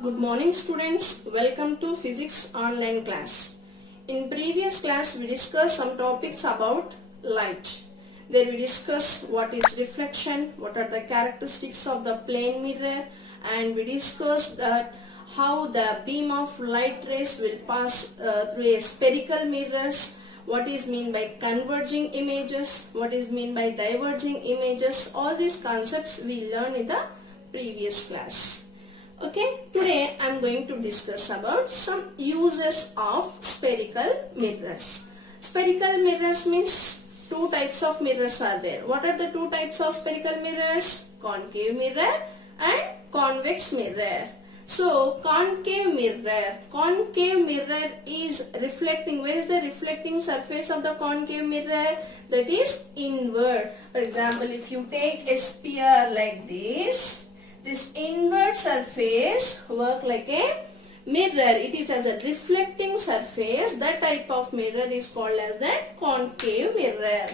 Good morning students, welcome to physics online class. In previous class we discussed some topics about light. There we discussed what is reflection, what are the characteristics of the plane mirror, and we discussed that how the beam of light rays will pass through a spherical mirrors, what is meant by converging images, what is meant by diverging images. All these concepts we learned in the previous class. Okay, today I am going to discuss about some uses of spherical mirrors. Spherical mirrors means two types of mirrors are there. What are the two types of spherical mirrors? Concave mirror and convex mirror. So concave mirror is reflecting. Where is the reflecting surface of the concave mirror? That is inward. For example, if you take a sphere like this inward surface work like a mirror. It is as a reflecting surface. That type of mirror is called as the concave mirror.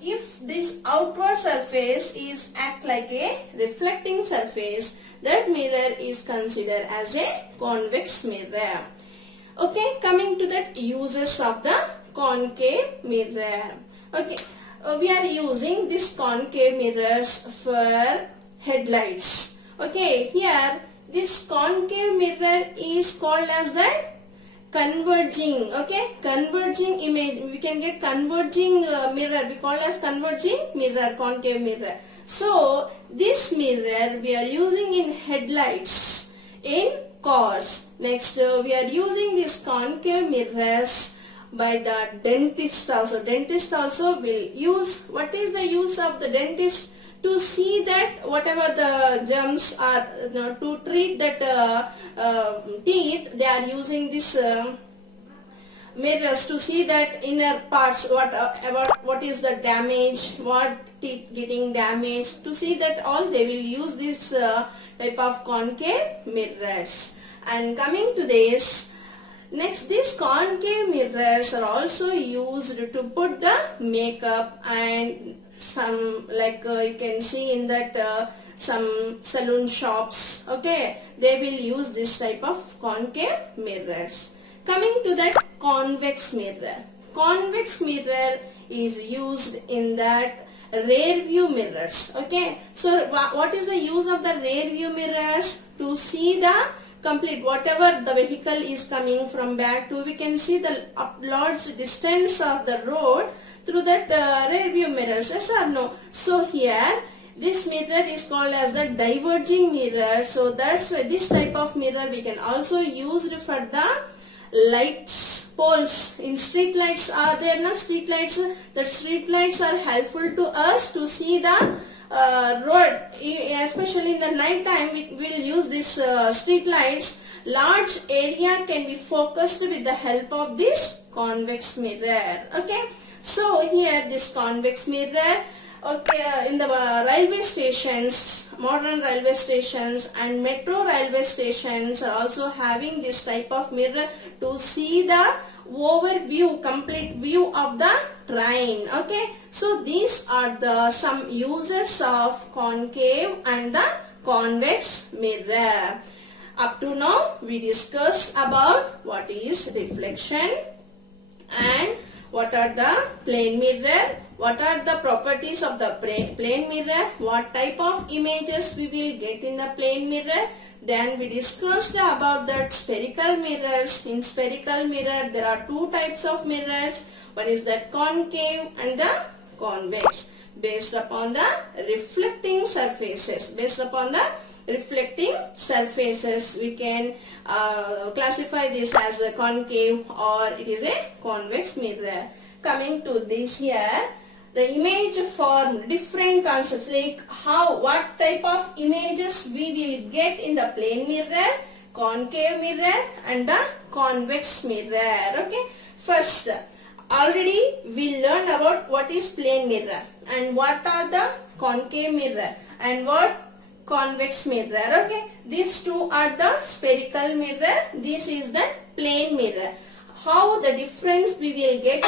If this outward surface is act like a reflecting surface, that mirror is considered as a convex mirror. Okay, coming to the uses of the concave mirror. Okay, we are using this concave mirrors for headlights. Okay, here this concave mirror is called as the converging. Okay, converging image. We can get converging mirror. We call as converging mirror, concave mirror. So this mirror we are using in headlights in cars. Next, we are using these concave mirrors by the dentist also. Dentist also will use. What is the use of the dentist? To see that whatever the germs are, to treat that teeth, they are using this mirrors to see that inner parts, what is the damage, what teeth getting damaged. To see that all, they will use this type of concave mirrors. And coming to this, next, these concave mirrors are also used to put the makeup, and some like you can see in that some saloon shops. Okay, they will use this type of concave mirrors. Coming to that convex mirror. Convex mirror is used in that rear view mirrors. Okay, so what is the use of the rear view mirrors? To see the complete, whatever the vehicle is coming from back to, we can see the large distance of the road through that rear view mirrors. Yes or no? So here this mirror is called as the diverging mirror. So that's why this type of mirror we can also use for the lights, poles. In street lights are there, na? Street lights, that street lights are helpful to us to see the road, especially in the night time. We will use this street lights. Large area can be focused with the help of this convex mirror. Okay, so here this convex mirror. Okay, in the railway stations, modern railway stations and metro railway stations are also having this type of mirror to see the overview, complete view of the train. Okay, so these are the some uses of concave and the convex mirror. Up to now we discussed about what is reflection and what are the plane mirror, what are the properties of the plane mirror, what type of images we will get in the plane mirror. Then we discussed about that spherical mirrors. In spherical mirror there are two types of mirrors. One is the concave and the convex, based upon the reflecting surfaces. Based upon the reflecting surfaces we can classify this as a concave or it is a convex mirror. Coming to this here, the image form different concepts, like what type of images we will get in the plane mirror, concave mirror and the convex mirror. Okay, first, already we learned about what is plane mirror and what are the concave mirror and what convex mirror. Okay, these two are the spherical mirror, this is the plane mirror. How the difference we will get?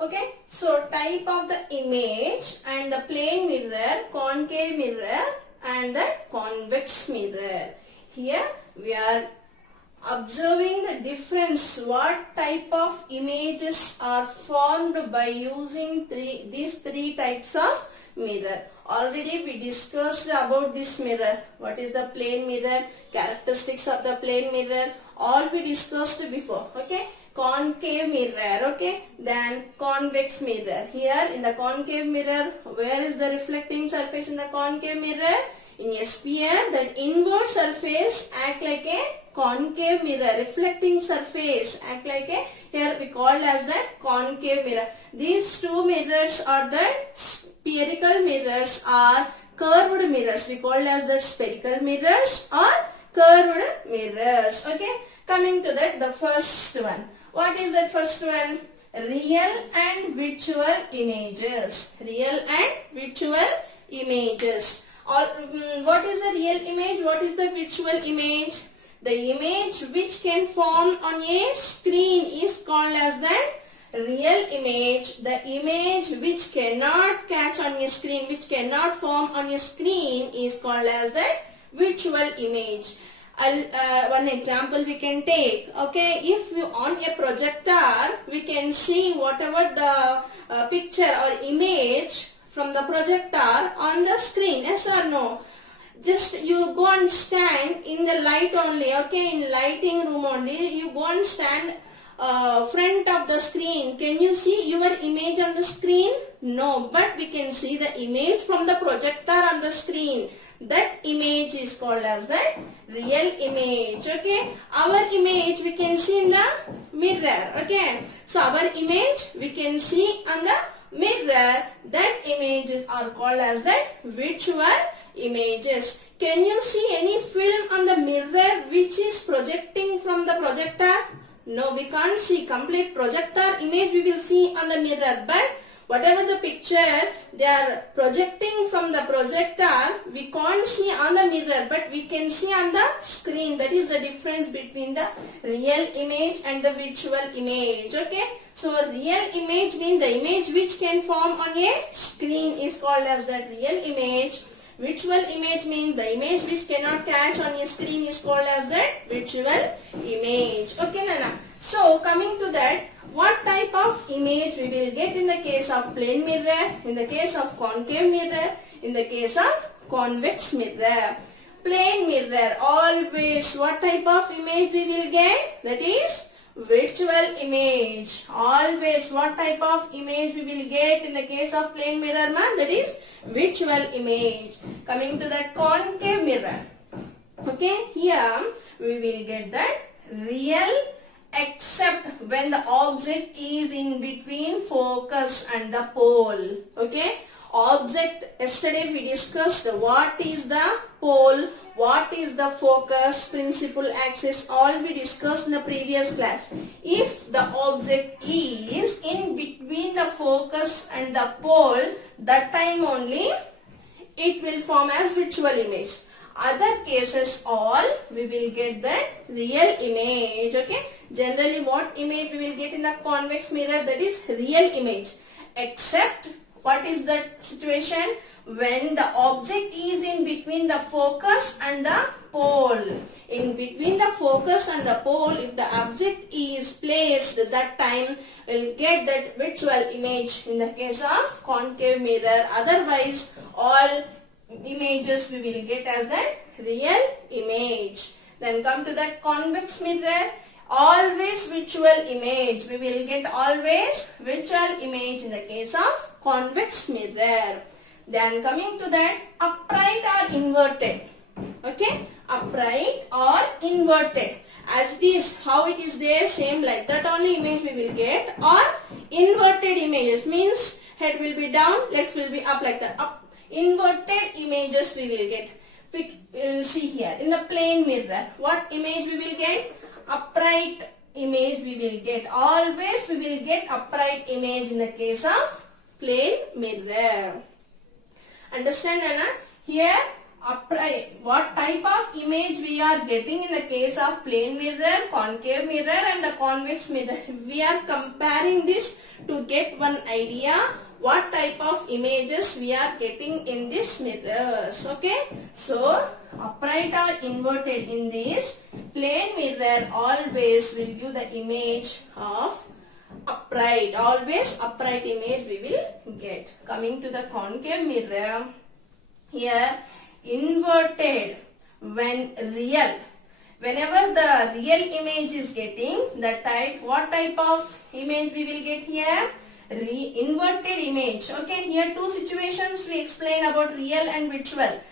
Okay, so type of the image and the plane mirror, concave mirror and the convex mirror. Here we are observing the difference, what type of images are formed by using these three types of mirror. Already we discussed about this mirror. What is the plane mirror, characteristics of the plane mirror, all we discussed before. Okay, concave mirror, okay, then convex mirror. Here in the concave mirror, where is the reflecting surface in the concave mirror? In a sphere, that inward surface act like a concave mirror, reflecting surface act like a, here we call as that concave mirror. These two mirrors are the spherical mirrors or curved mirrors. We call as the spherical mirrors or curved mirrors. Okay, coming to that, the first one. What is that first one? Real and virtual images. Real and virtual images. What is the real image? What is the virtual image? The image which can form on a screen is called as the real image. The image which cannot catch on a screen, which cannot form on a screen is called as the virtual image. One example we can take. Okay, if you on a projector, we can see whatever the picture or image from the projector on the screen. Yes or no? Just you go and stand in the light only. Okay, in lighting room only, you go and stand front of the screen. Can you see your image on the screen? No, but we can see the image from the projector on the screen. That image is called as the real image. Okay, our image we can see in the mirror. Okay, so our image we can see on the mirror. That images are called as the virtual images. Can you see any film on the mirror which is projecting from the projector? No, we can't see complete projector image we will see on the mirror, but whatever the picture they are projecting from the projector, we can't see on the mirror, but we can see on the screen. That is the difference between the real image and the virtual image. Okay, so real image means the image which can form on a screen is called as the real image. Virtual image means the image which cannot catch on a screen is called as the virtual image. Okay, Nana. So coming to that, what type of image we will get in the case of plane mirror, in the case of concave mirror, in the case of convex mirror. Plane mirror, always what type of image we will get? That is virtual image. Always what type of image we will get in the case of plane mirror, man? That is virtual image. Coming to that concave mirror. Okay, here we will get that real except when the object is in between focus and the pole. Okay, object, yesterday we discussed what is the pole, what is the focus, principal axis, all we discussed in the previous class. If the object is in between the focus and the pole, that time only it will form as virtual image. Other cases all we will get the real image. Okay, generally what image we will get in the convex mirror? That is real image, except what is that situation? When the object is in between the focus and the pole. In between the focus and the pole, if the object is placed, that time we'll get that virtual image in the case of concave mirror. Otherwise all images we will get as that real image. Then come to that convex mirror. Always virtual image. We will get always virtual image in the case of convex mirror. Then coming to that, upright or inverted. Okay, upright or inverted. As it is, how it is there, same like that only image we will get. Or inverted images means head will be down, legs will be up like that. Up. Inverted images we will get. We will see here in the plane mirror. What image we will get? Upright image we will get. Always we will get upright image in the case of plane mirror. Understand, Anna? Here upright. What type of image we are getting in the case of plane mirror, concave mirror and the convex mirror? We are comparing this to get one idea what type of images we are getting in this mirrors. Okay, so upright or inverted, in this plane mirror always will give the image of upright, always upright image we will get. Coming to the concave mirror, here inverted when real. Whenever the real image is getting the type, what type of image we will get here? Inverted image. Okay, here two situations we explain about real and virtual.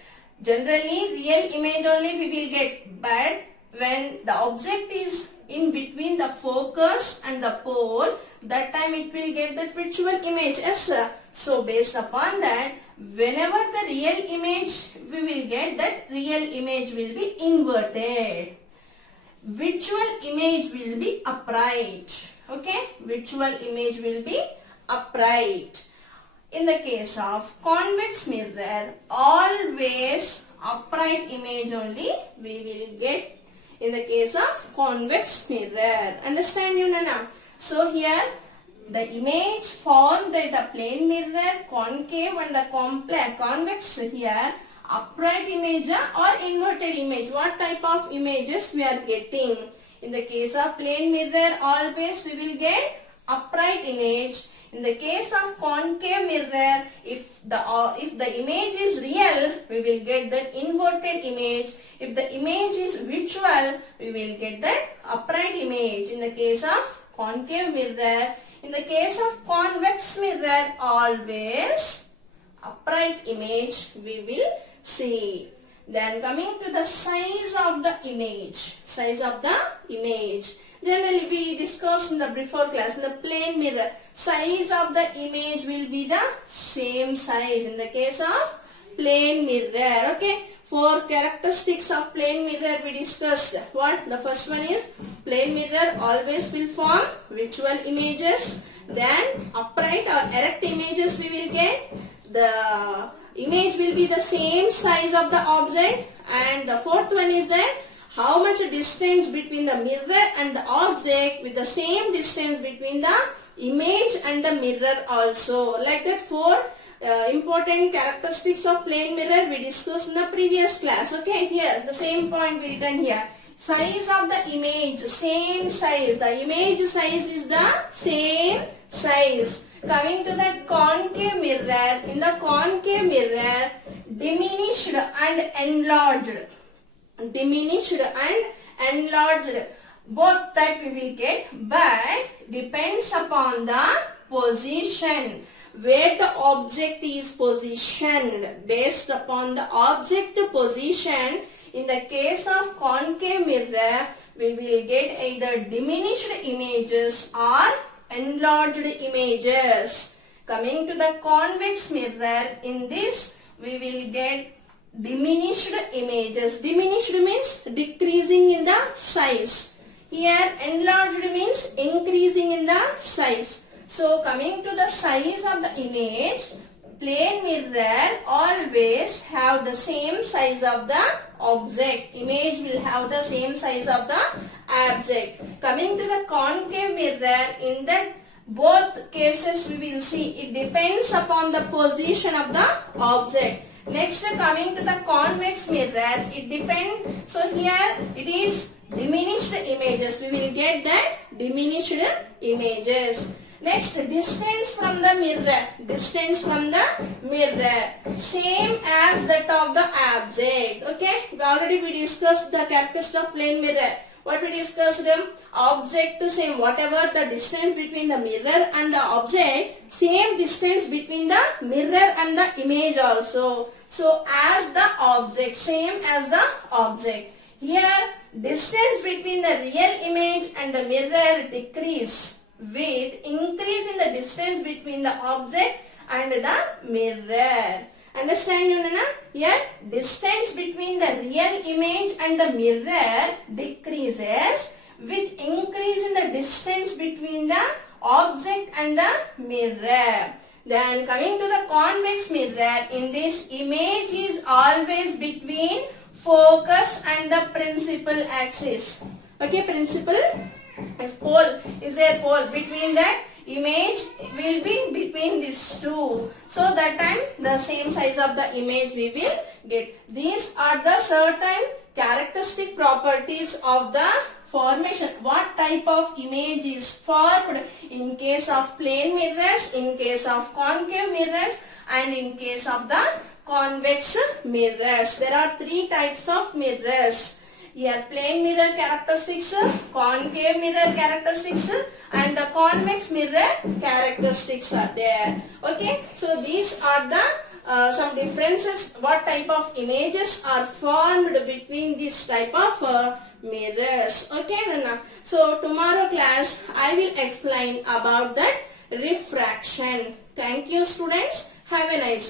Generally real image only we will get, but when the object is in between the focus and the pole, that time it will get that virtual image. Yes, sir. So based upon that, whenever the real image we will get, that real image will be inverted. Virtual image will be upright. Okay, virtual image will be upright. In the case of convex mirror, always upright image only we will get in the case of convex mirror. Understand you, Nana? So here the image formed by the plane mirror, concave and the convex, here upright image or inverted image. What type of images we are getting? In the case of plane mirror, always we will get upright image. In the case of concave mirror, if the image is real, we will get that inverted image. If the image is virtual, we will get that upright image. In the case of concave mirror, in the case of convex mirror, always upright image we will see. Then coming to the size of the image. Size of the image. Generally we discussed in the before class, in the plane mirror, size of the image will be the same size in the case of plane mirror. Okay, 4 characteristics of plane mirror we discussed. What? The first one is plane mirror always will form virtual images. Then upright or erect images we will get. The image will be the same size of the object. And the fourth one is that how much distance between the mirror and the object with the same distance between the image and the mirror also. Like that 4 important characteristics of plane mirror we discussed in the previous class. Okay, here the same point we written here. Size of the image, same size. The image size is the same size. Coming to the concave mirror, in the concave mirror, diminished and enlarged. Diminished and enlarged. Both type we will get, but depends upon the position. Where the object is positioned. Based upon the object position, in the case of concave mirror, we will get either diminished images or enlarged images. Coming to the convex mirror, in this we will get diminished images. Diminished means decreasing in the size. Here enlarged means increasing in the size. So coming to the size of the image, plane mirror always have the same size of the object. Image will have the same size of the object. Coming to the concave mirror, in that both cases we will see it depends upon the position of the object. Next, coming to the convex mirror, it depends. So here it is diminished images. We will get that diminished images. Next, distance from the mirror. Distance from the mirror. Same as that of the object. Okay. Already we discussed the characteristics of plane mirror. What we discussed? Object same. Whatever the distance between the mirror and the object, same distance between the mirror and the image also. So as the object, same as the object. Here, distance between the real image and the mirror decrease with increase in the distance between the object and the mirror. Understand you, Nana? Here, distance between the real image and the mirror decreases with increase in the distance between the object and the mirror. Then coming to the convex mirror, in this image is always between focus and the principal axis. Okay, principal is pole, is a pole. Between that image will be between these two. So that time the same size of the image we will get. These are the certain characteristic properties of the formation. What type of image is formed in case of plane mirrors, in case of concave mirrors, and in case of the convex mirrors. There are three types of mirrors. Here plane mirror characteristics, concave mirror characteristics, and the convex mirror characteristics are there. Okay, so these are the some differences. What type of images are formed between this type of mirrors. Okay, then so tomorrow class I will explain about that refraction. Thank you students. Have a nice day.